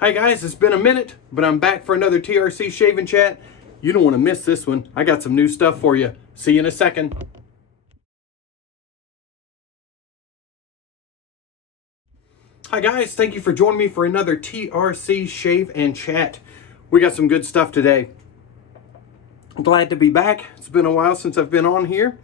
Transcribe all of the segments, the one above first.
Hi guys, it's been a minute, but I'm back for another TRC Shave and Chat. You don't want to miss this one. I got some new stuff for you. See you in a second. Hi guys, thank you for joining me for another TRC Shave and Chat. We got some good stuff today. I'm glad to be back. It's been a while since I've been on here.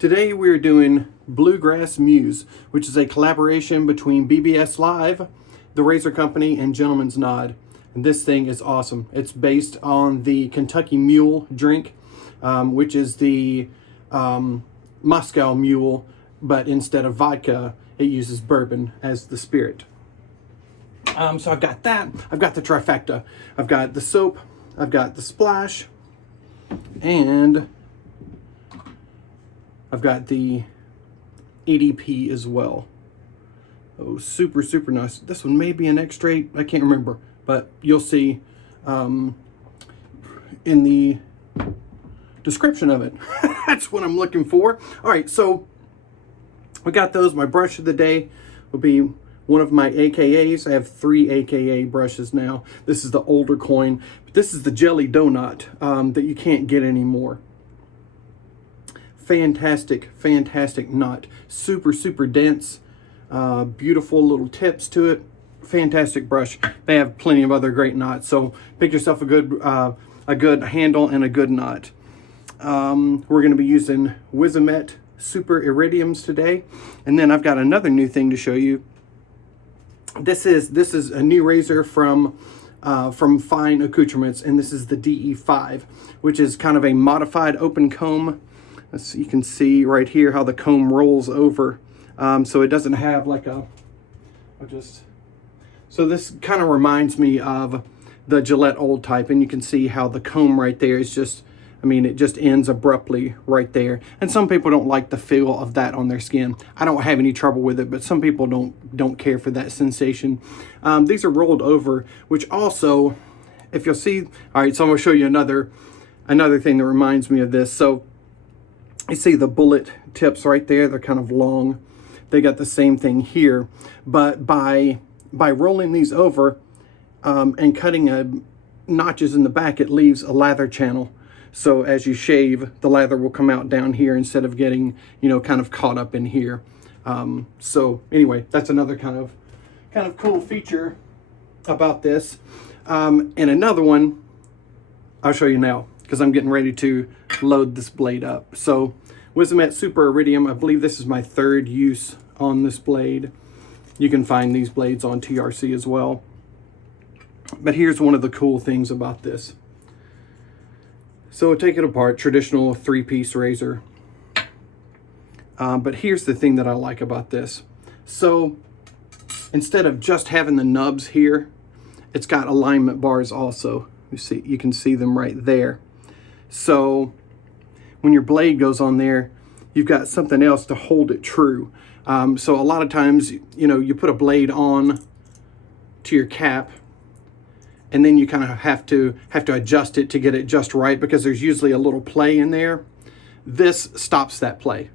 Today we're doing Bluegrass Muse, which is a collaboration between BBS.Live, the Razor Company, and Gentleman's Nod. And this thing is awesome. It's based on the Kentucky Mule drink, which is the Moscow Mule, but instead of vodka, it uses bourbon as the spirit. So I've got that. I've got the trifecta. I've got the soap, I've got the splash, and I've got the ADP as well. Oh, super, super nice. This one may be an X-Straight. I can't remember, but you'll see in the description of it. That's what I'm looking for. All right, so we got those. My brush of the day will be one of my AKAs. I have 3 AKA brushes now. This is the older coin, but this is the Jelly Donut that you can't get anymore. Fantastic, fantastic knot. Super, super dense. Beautiful little tips to it. Fantastic brush. They have plenty of other great knots, so pick yourself a good handle and a good knot. We're going to be using Wizamet Super Iridiums today, and then I've got another new thing to show you. This is a new razor from Fine Accoutrements, and this is the DE5, which is kind of a modified open comb. You can see right here how the comb rolls over. So it doesn't have like so this kind of reminds me of the Gillette Old Type, and you can see how the comb right there is just, I mean, it just ends abruptly right there. And some people don't like the feel of that on their skin. I don't have any trouble with it, but some people don't care for that sensation. These are rolled over, which also, if you'll see, all right, so I'm gonna show you another thing that reminds me of this. So you see the bullet tips right there, they're kind of long. They got the same thing here, but by rolling these over and cutting notches in the back, it leaves a lather channel. So as you shave, the lather will come out down here instead of getting, you know, kind of caught up in here. So anyway, that's another kind of cool feature about this. And another one I'll show you now, because I'm getting ready to load this blade up. So Wizamet Super Iridium, I believe this is my 3rd use on this blade. You can find these blades on TRC as well. But here's one of the cool things about this. So take it apart, traditional 3-piece razor. But here's the thing that I like about this. So instead of just having the nubs here, it's got alignment bars also. You can see them right there. So when your blade goes on there, you've got something else to hold it true. So a lot of times, you know, you put a blade on to your cap, and then you kind of have to adjust it to get it just right, because there's usually a little play in there. This stops that play.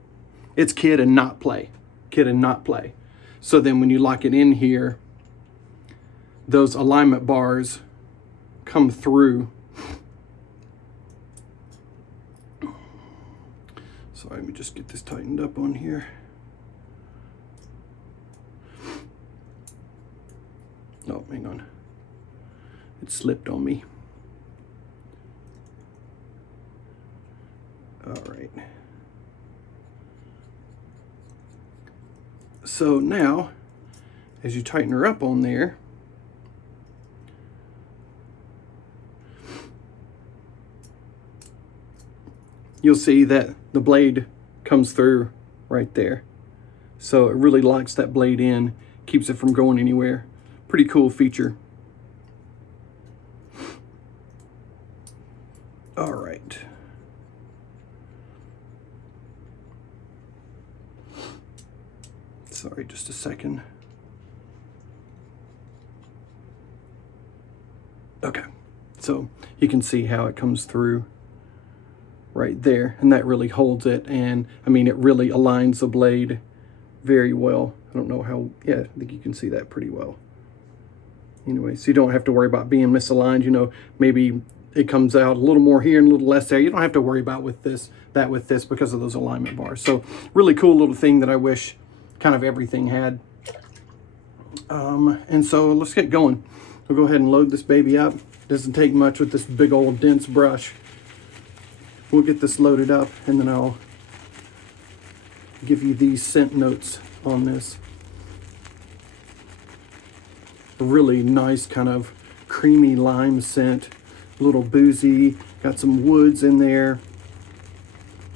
It's kid and not play. Kid and not play. So then when you lock it in here, those alignment bars come through. So let me just get this tightened up on here. Oh, hang on. It slipped on me. All right. So now, as you tighten her up on there, you'll see that the blade comes through right there. So it really locks that blade in, keeps it from going anywhere. Pretty cool feature. All right. Sorry, just a second. Okay, so you can see how it comes through right there, and that really holds it, and I mean, it really aligns the blade very well. I don't know how, yeah, I think you can see that pretty well. Anyway, so you don't have to worry about being misaligned. You know, maybe it comes out a little more here and a little less there. You don't have to worry about with this because of those alignment bars. So really cool little thing that I wish kind of everything had. And so let's get going. We'll go ahead and load this baby up. Doesn't take much with this big old dense brush. We'll get this loaded up and then I'll give you these scent notes on this. A really nice kind of creamy lime scent, a little boozy, got some woods in there.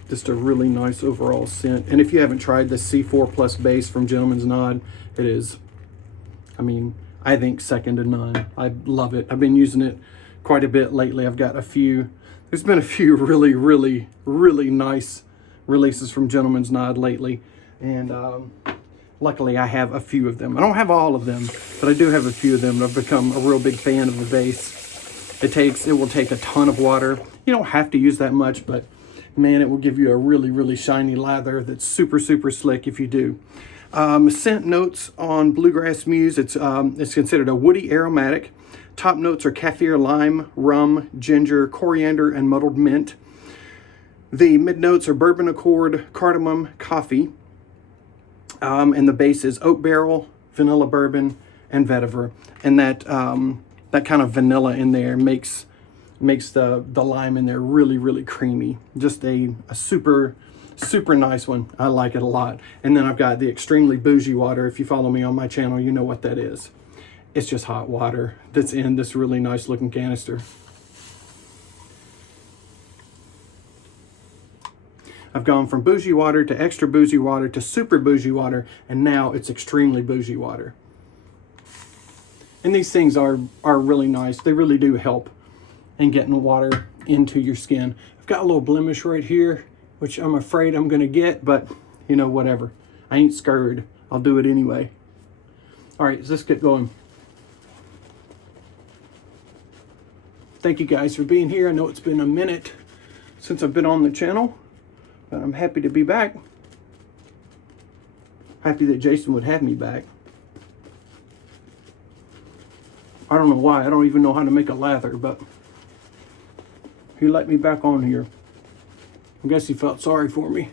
Just a really nice overall scent. And if you haven't tried the C4 Plus base from Gentleman's Nod, it is, I mean, I think second to none. I love it. I've been using it quite a bit lately. I've got a few, there's been a few really, really, really nice releases from Gentleman's Nod lately. And luckily I have a few of them. I don't have all of them, but I do have a few of them. I've become a real big fan of the base. It will take a ton of water. You don't have to use that much, but man, it will give you a really, really shiny lather that's super, super slick if you do. Scent notes on Bluegrass Muse. It's considered a woody aromatic. Top notes are kaffir, lime, rum, ginger, coriander, and muddled mint. The mid notes are bourbon accord, cardamom, coffee. And the base is oak barrel, vanilla bourbon, and vetiver. And that kind of vanilla in there makes the lime in there really, really creamy. Just a super, super nice one. I like it a lot. And then I've got the extremely bougie water. If you follow me on my channel, you know what that is. It's just hot water that's in this really nice looking canister. I've gone from bougie water to extra bougie water to super bougie water, and now it's extremely bougie water. And these things are really nice. They really do help in getting water into your skin. I've got a little blemish right here, which I'm afraid I'm gonna get, but you know, whatever. I ain't scared. I'll do it anyway. All right, let's get going. Thank you guys for being here. I know it's been a minute since I've been on the channel, but I'm happy to be back. Happy that Jason would have me back. I don't know why. I don't even know how to make a lather, but he let me back on here. I guess he felt sorry for me.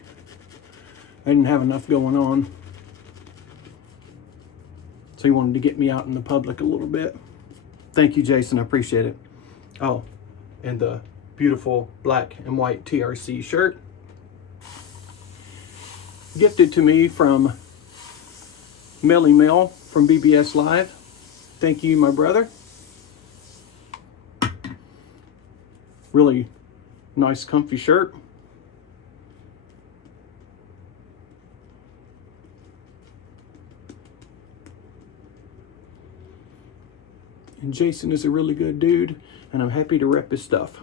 I didn't have enough going on. So he wanted to get me out in the public a little bit. Thank you, Jason. I appreciate it. Oh, and the beautiful black and white TRC shirt. Gifted to me from Melly Mel from BBS.Live. Thank you, my brother. Really nice, comfy shirt. And Jason is a really good dude, and I'm happy to rep his stuff.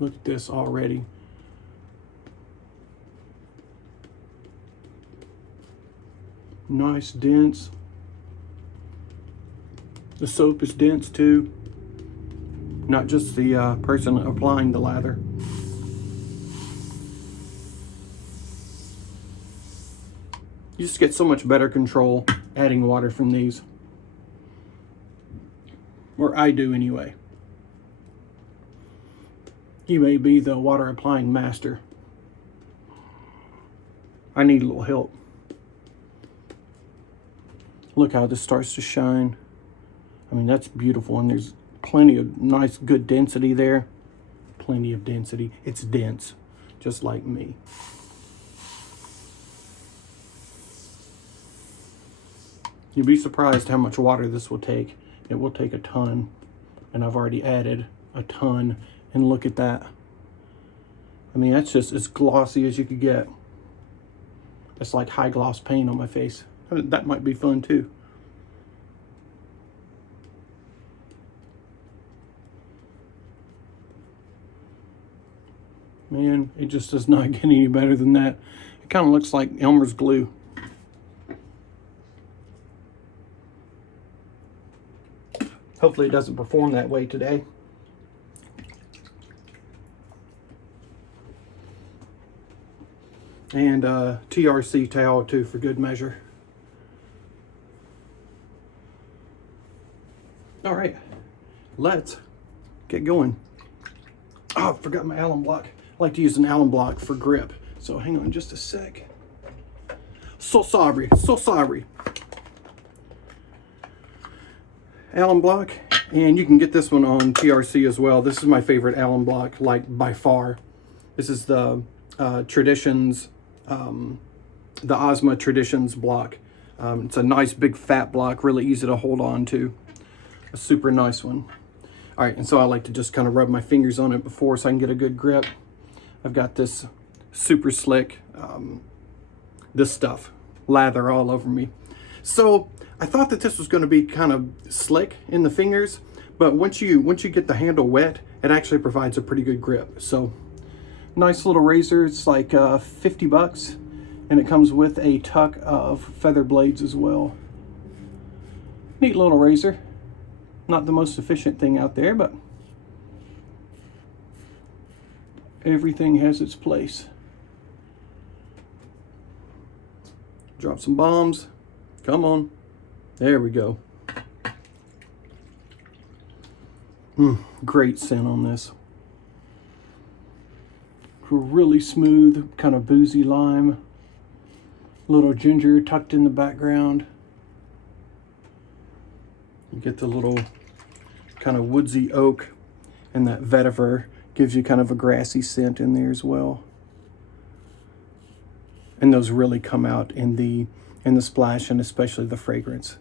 Look at this already. Nice, dense. The soap is dense too. Not just the person applying the lather. You just get so much better control adding water from these. Or I do anyway. You may be the water applying master. I need a little help. Look how this starts to shine. I mean, that's beautiful, and there's plenty of nice, good density there. Plenty of density. It's dense, just like me. You'd be surprised how much water this will take. It will take a ton, and I've already added a ton. And look at that. I mean, that's just as glossy as you could get. It's like high gloss paint on my face. That might be fun too. Man, it just does not get any better than that. It kind of looks like Elmer's glue. Hopefully it doesn't perform that way today. And TRC towel too, for good measure. All right, let's get going. Oh, I forgot my Allen block. I like to use an Allen block for grip. So hang on just a sec. So sorry, so sorry. Allen block, and you can get this one on TRC as well. This is my favorite Allen block, like by far. This is the Traditions, the Ozma Traditions block. It's a nice big fat block, really easy to hold on to. A super nice one. All right, and so I like to just kind of rub my fingers on it before so I can get a good grip. I've got this super slick, this stuff, lather all over me. So I thought that this was going to be kind of slick in the fingers, but once you get the handle wet, it actually provides a pretty good grip. So nice little razor. It's like 50 bucks, and it comes with a tuck of feather blades as well. Neat little razor. Not the most efficient thing out there, but everything has its place. Drop some bombs. Come on. There we go. Great scent on this. Really smooth, kind of boozy lime. Little ginger tucked in the background. You get the little kind of woodsy oak, and that vetiver gives you kind of a grassy scent in there as well. And those really come out in the splash, and especially the fragrance.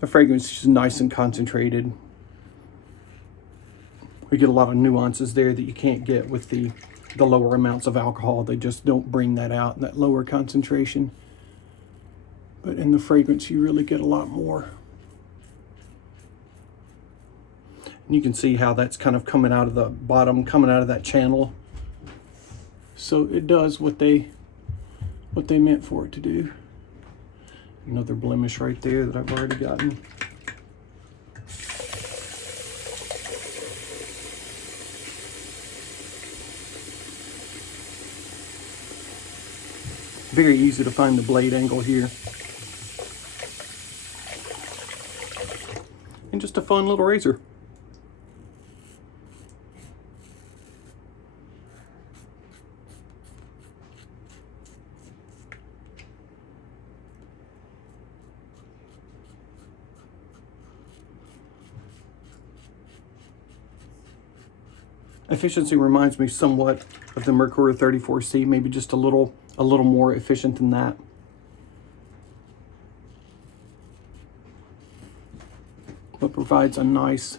The fragrance is nice and concentrated. We get a lot of nuances there that you can't get with the lower amounts of alcohol. They just don't bring that out in that lower concentration. But in the fragrance, you really get a lot more. And you can see how that's kind of coming out of the bottom, coming out of that channel. So it does what they meant for it to do. Another blemish right there that I've already gotten. Very easy to find the blade angle here. And just a fun little razor. Efficiency reminds me somewhat of the Mercura 34C, maybe just a little more efficient than that. But provides a nice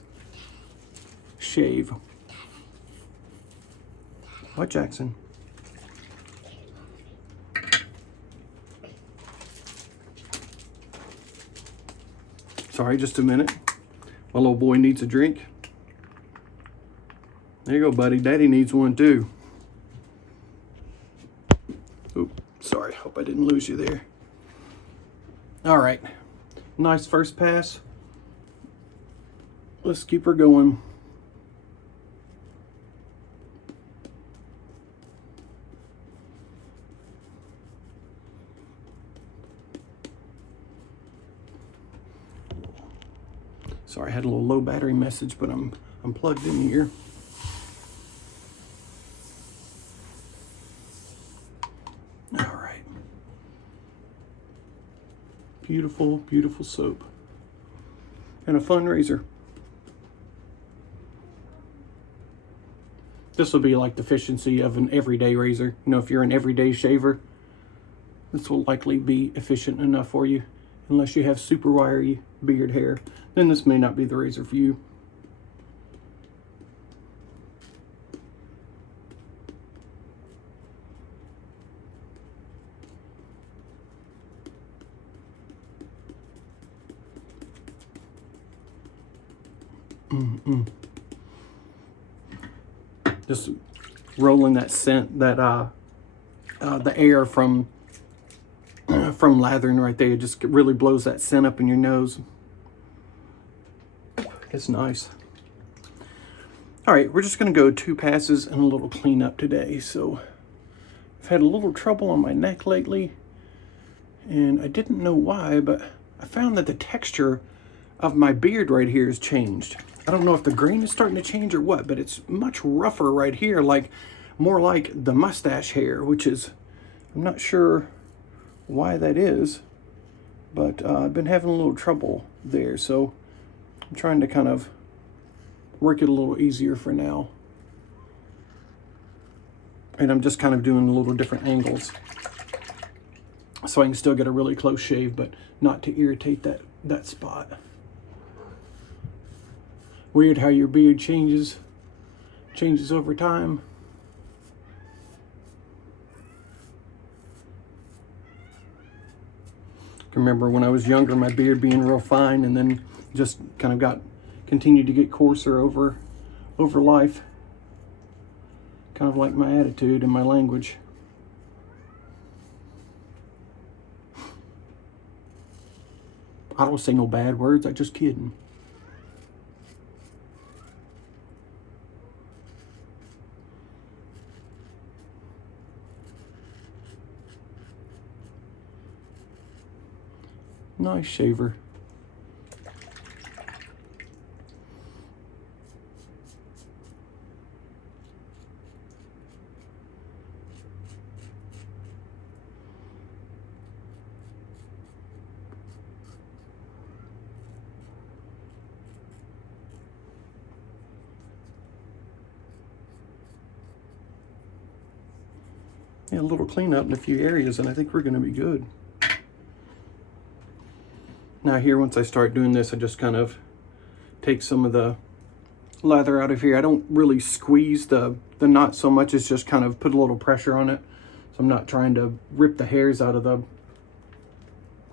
shave. What, Jackson? Sorry, just a minute. My little boy needs a drink. There you go, buddy. Daddy needs one too. Oop, sorry. Hope I didn't lose you there. All right. Nice first pass. Let's keep her going. Sorry, I had a little low battery message, but I'm plugged in here. All right. Beautiful, beautiful soap. And a fun razor. This will be like the efficiency of an everyday razor. You know, if you're an everyday shaver, this will likely be efficient enough for you. Unless you have super wiry beard hair, then this may not be the razor for you. Just rolling that scent, that the air from lathering right there, it just really blows that scent up in your nose. It's nice. All right, we're just gonna go 2 passes and a little cleanup today. So I've had a little trouble on my neck lately, and I didn't know why, but I found that the texture of my beard right here has changed. I don't know if the grain is starting to change or what, but it's much rougher right here, like more like the mustache hair, which is, I'm not sure why that is, but I've been having a little trouble there, so I'm trying to kind of work it a little easier for now. And I'm just kind of doing a little different angles so I can still get a really close shave, but not to irritate that spot. Weird how your beard changes over time. I remember when I was younger, my beard being real fine, and then just kind of continued to get coarser over life. Kind of like my attitude and my language. I don't say no bad words, I just kidding. Nice shaver. Yeah, a little cleanup in a few areas, and I think we're going to be good. Now here, once I start doing this, I just kind of take some of the lather out of here. I don't really squeeze the knot so much as just kind of put a little pressure on it. So I'm not trying to rip the hairs out of the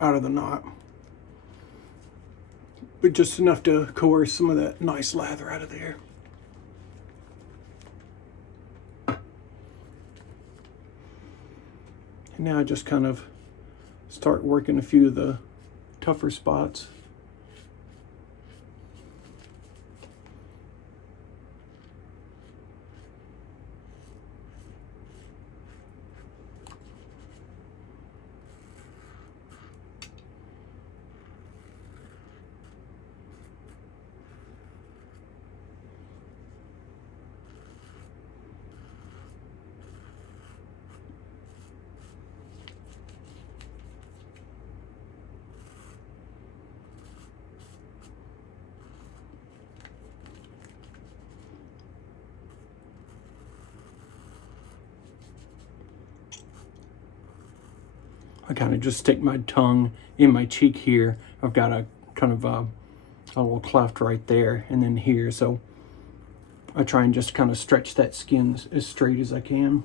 knot. But just enough to coerce some of that nice lather out of there. And now I just kind of start working a few of the tougher spots. I kind of just stick my tongue in my cheek here. I've got a kind of a little cleft right there and then here. So I try and just kind of stretch that skin as straight as I can.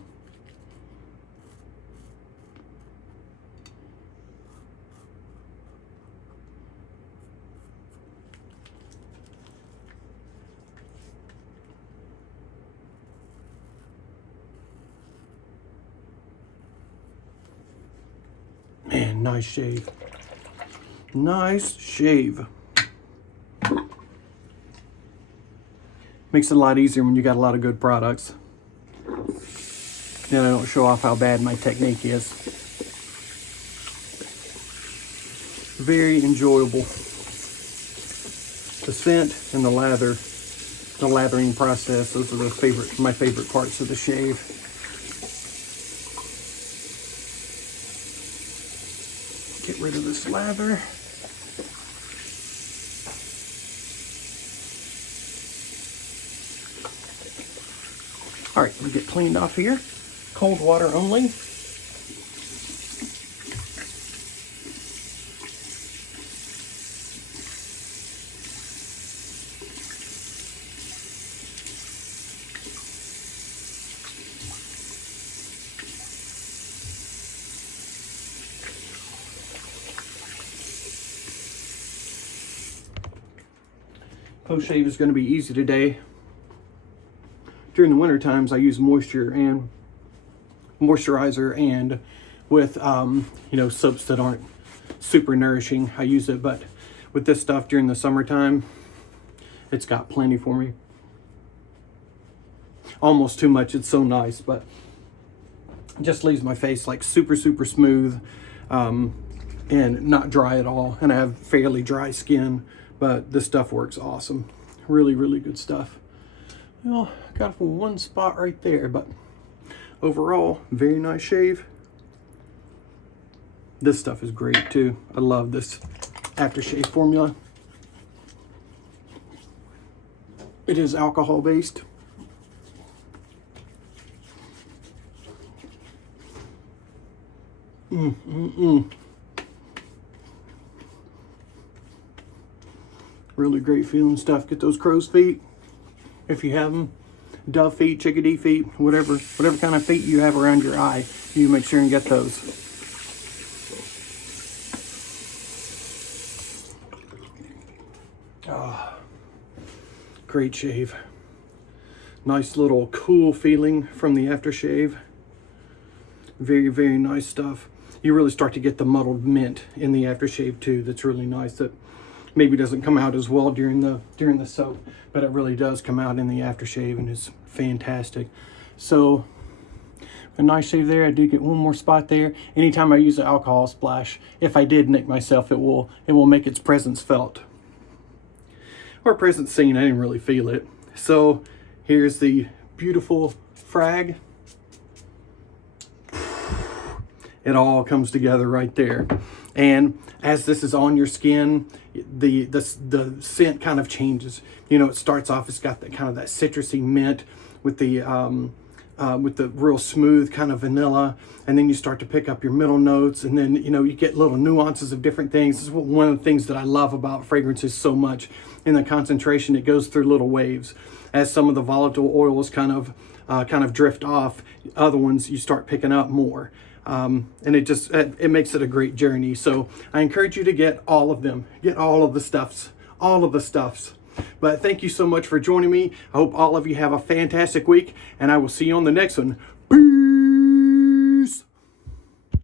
Man, nice shave. Nice shave. Makes it a lot easier when you got a lot of good products. Then I don't show off how bad my technique is. Very enjoyable. The scent and the lathering process, those are my favorite parts of the shave. Get rid of this lather. All right, we get cleaned off here. Cold water only. Post shave is going to be easy today. During the winter times, I use moisturizer and with soaps that aren't super nourishing. I use it, but with this stuff during the summertime, it's got plenty for me. Almost too much. It's so nice, but it just leaves my face like super smooth and not dry at all. And I have fairly dry skin but this stuff works awesome. Really, really good stuff. Well, got one spot right there, but overall, very nice shave. This stuff is great too. I love this aftershave formula. It is alcohol based. Really great feeling stuff. Get those crow's feet if you have them. Dove feet, chickadee feet, whatever kind of feet you have around your eye, you make sure and get those. Oh, great shave. Nice little cool feeling from the aftershave. Very, very nice stuff. You really start to get the muddled mint in the aftershave too. That's really nice. That maybe doesn't come out as well during the soap, but it really does come out in the aftershave and is fantastic. So a nice shave there. I do get one more spot there. Anytime I use an alcohol splash, if I did nick myself, it will make its presence felt. Or presence seen. I didn't really feel it. So here's the beautiful frag. It all comes together right there. And as this is on your skin, the scent kind of changes. You know, it starts off, it's got that kind of that citrusy mint with the real smooth kind of vanilla, and then you start to pick up your middle notes, and then, you know, you get little nuances of different things. This is one of the things that I love about fragrances so much. In the concentration, it goes through little waves. As some of the volatile oils kind of drift off, other ones you start picking up more. And it makes it a great journey. So I encourage you to get all of them. Get all of the stuffs. But thank you so much for joining me. I hope all of you have a fantastic week, and I will see you on the next one.